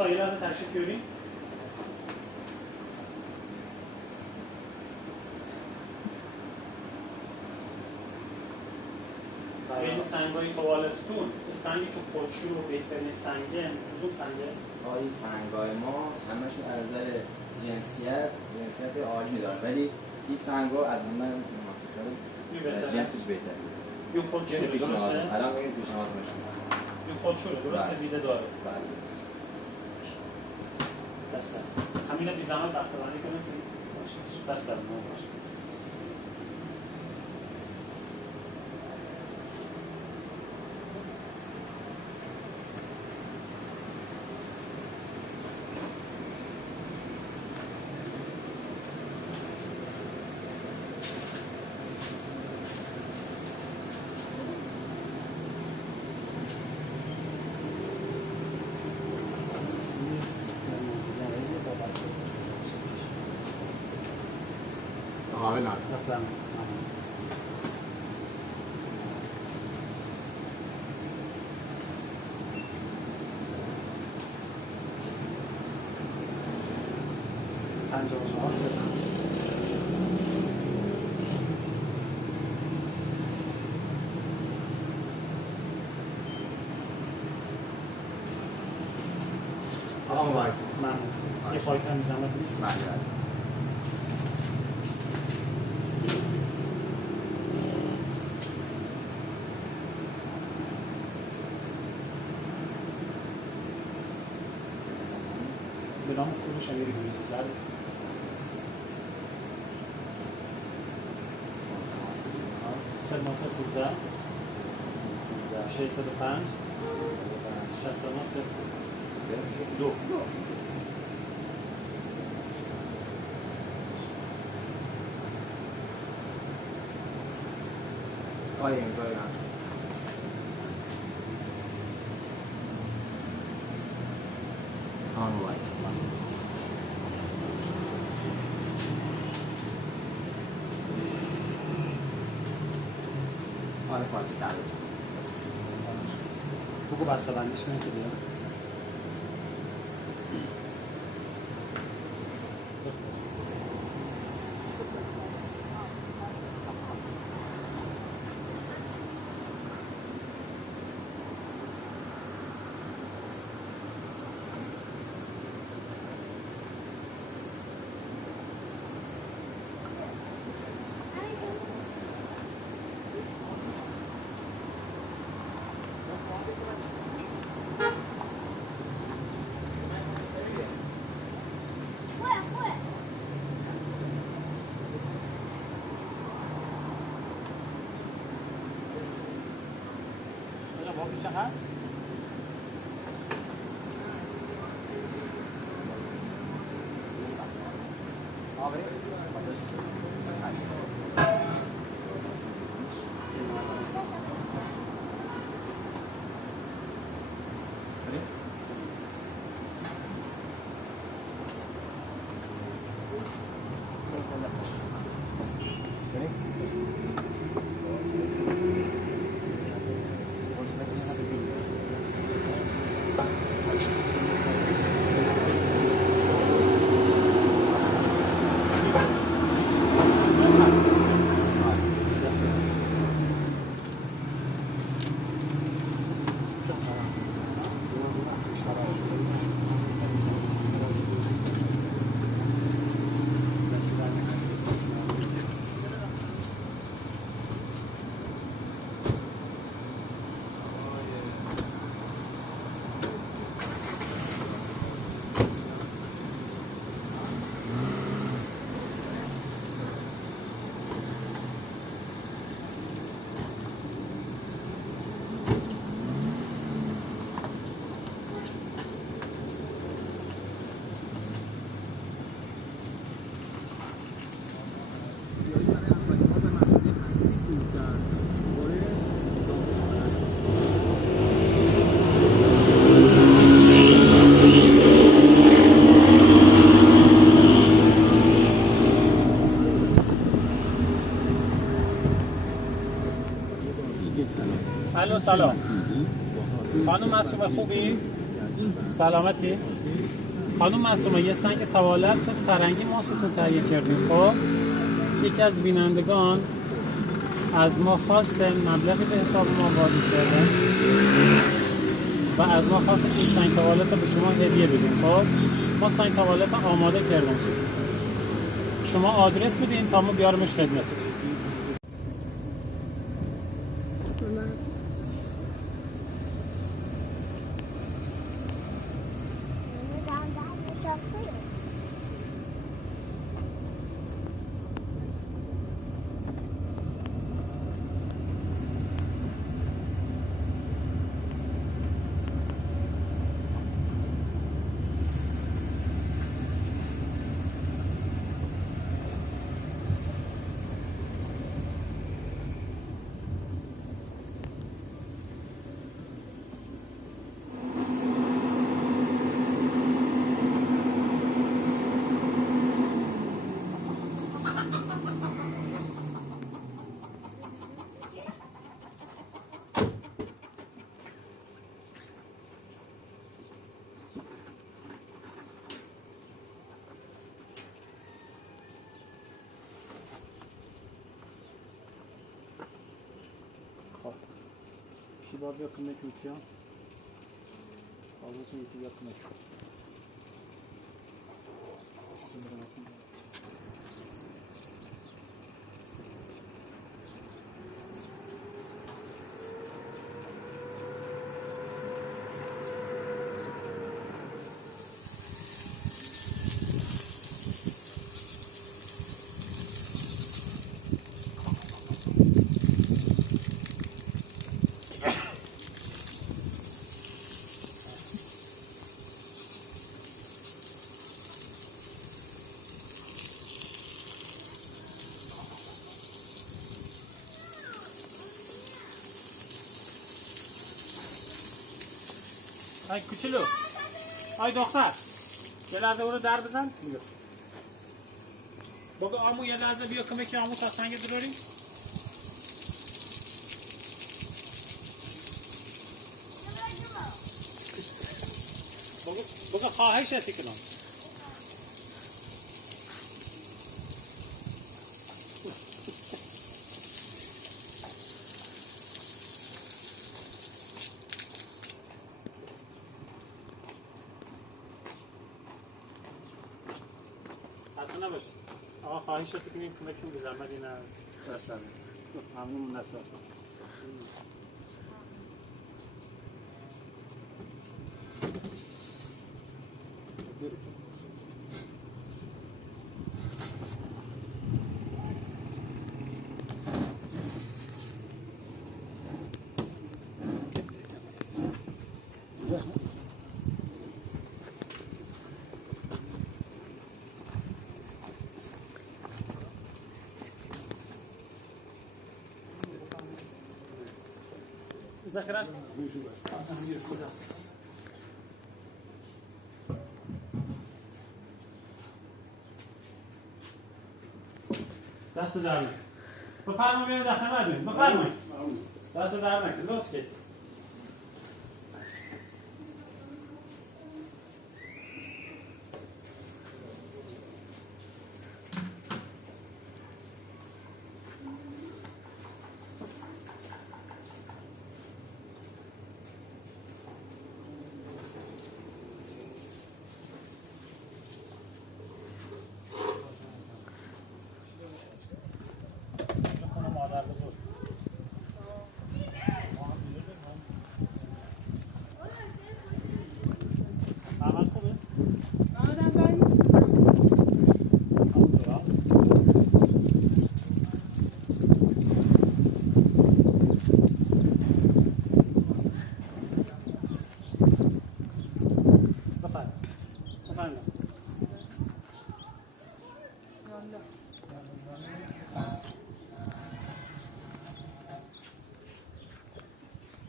دوستان یه لحظه تشریف بیارین. این سنگ‌های توالتتون سنگی که خودشون رو بهترین سنگه کدوم سنگه؟ این سنگ‌های ما همشون از نظر جنسیت عالی دارن، ولی این سنگ‌ها از من مناسب‌تره، جنسش بهتره. این خودشون درسته؟ الان این پیشنهاد میشه. این خودشون درسته میده داره. بله. بسته. همینا بی زحمت بسته‌بندی کنید. بسته باشه. مثلا 54 من یه خواهی کمی زحمت نیست. به نام کل شمیر گویز کرد. سرماسه 13 605 69 02 آیا امضای من آنلاین آره فایل کرده بگو بسته بندیش کنید که بیان چقدر؟ الو سلام خانم معصومه خوبی؟ سلامتی؟ خانم معصومه یه سنگ توالت فرنگی ما ستون تهیه کردیم. خب یکی از بینندگان از ما خواست مبلغی به حساب ما واریز کردن و از ما خواست این سنگ توالت رو به شما هدیه بدیم. خب ما سنگ توالت آماده کردیم، شما آدرس بدین تا ما بیارمش خدمتتون. Chyba yakınlık yok ya. Fazlası yakınlık. ای کوچولو، ای دختر، یه لحظه برو در بزن. بیا. بگو آمو یه لحظه بیا کمکی آمو تا سنگ دراریم. بگو خواهشتی کنم. اصلا نباش. آقا خواهش رو کنیم کمکتون به زحمت اینا دست ندید. ممنون منتظر. ذخیره‌اش دست در نکن. بفرمایید بیاید داخل نداریم. بفرمایید. دست در نکن. لطف کنید.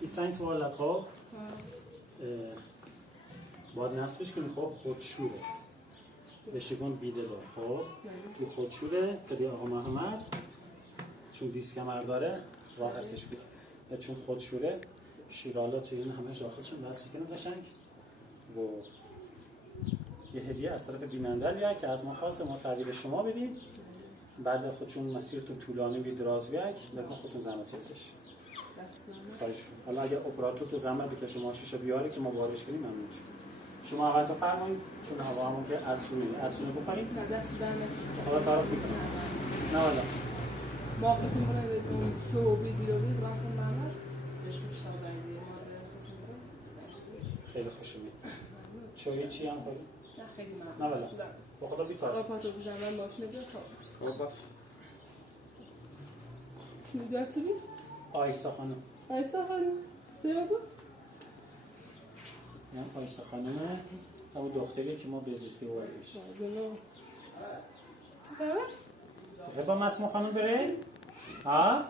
این سنگ توالت خب باید نصبش کنی. خب خودشوره بشکن بیده دار. خب تو خودشوره که دیگه آقا محمد چون دیسک کمر داره راحتش بید چون خودشوره شیرالات چه این همه داخلشون دستی کنه قشنگ و یه هدیه از طرف بیننده بیاد که از ما خواسته ما تحویل شما بدید. بعد خودشون مسیرتون طولانی و دراز بیاد لکن خودتون زحمت بکشید. خواهش کنم. حالا اگر اپراتور تو زحمت بکشه ماشینشو بیاره که ما بارش کنیم ممنون میشیم. شما اول تو فرمایید چون هوا همون که اسونه بخورید. نه دست دهنه. حالا تعارف میکنم. نه والا. با قسم برای این شو ویدیو راه کنم. خیلی خوش اومد. چای چی هم خواهی؟ نه خیلی ممنون. نه والا. با خدا بی‌تار. آقا پاتو بزنم ماشین بیاد خب باش. درس بی؟ آیسا خانم. آیسا خانم. سیما کو؟ نه آیسا خانم. همون دختریه که ما بهزیستی بردیش. جلو. چه خبر؟ خیلی مسمو خانم بره؟ ها؟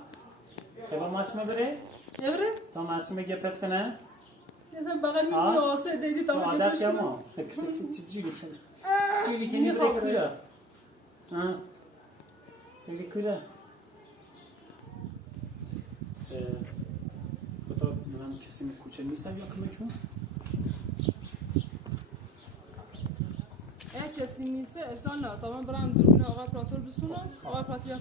خیلی مسمو بره؟ ابره؟ تا مسمو گپت کنه؟ مثلا بغل می‌بینی آسه دیدی تا آدم شما جولی که نیره کولا جولی کولا بطور منم کسی کوچه نیستم یا کمکمون اگه کسی نیسته اشکال نه تا من برم دوربین آقا اپراتور بسونم آقا اپراتور یا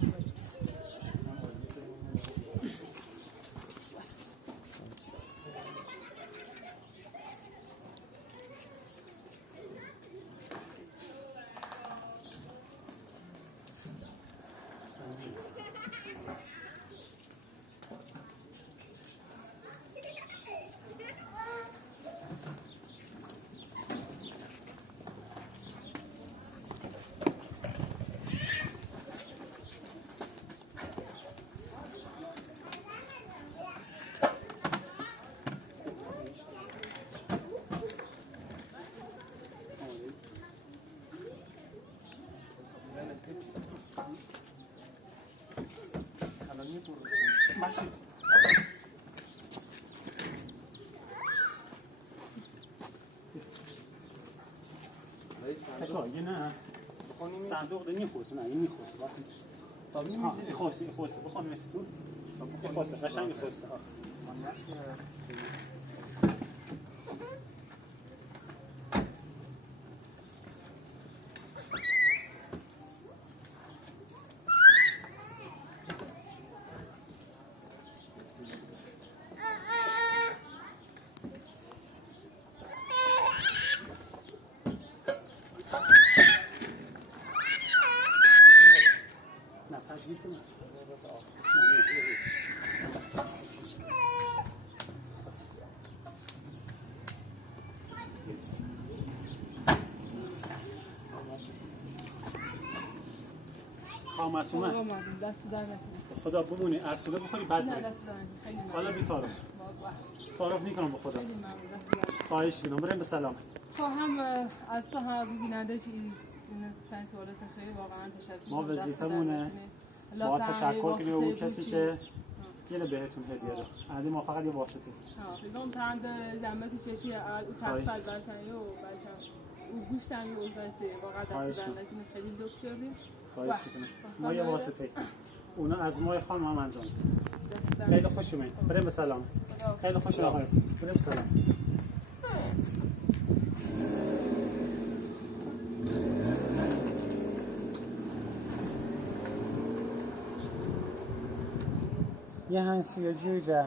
کمک سکا یه نه صندوق دنیا خوصه نه این میخوصه وقتی این خوصه بخوان مثل تو این خوصه قشنگ خوصه تشکیل کنم معصومه دست در نکنه خدا بمونی اصوله بخوری بعد نه بری دست در نکنه حالا بی تعارف تعارف میکنم به خدا خیلی ممنون دست در خواهش کنم بریم به سلامت خواهم از تو هم از بیننده چیز سنت توالت خیلی واقعا تشکر ما وظیفمونه با تشکر کنیم اون کسی که یه بهتون هدیه داد عادی ما فقط یه واسطه بدون تند زحمتی چشی او تفل بسنی و بچم او گوشتن و اوزایسی واقعا دست در نکنه خیلی دوست شدیم خواهش کنم ما یه واسطه اونا از ما خانم هم انجام خیلی خوش اومد بریم به سلام خیلی خوش آقای بریم به سلام یه هنسی یا جوجه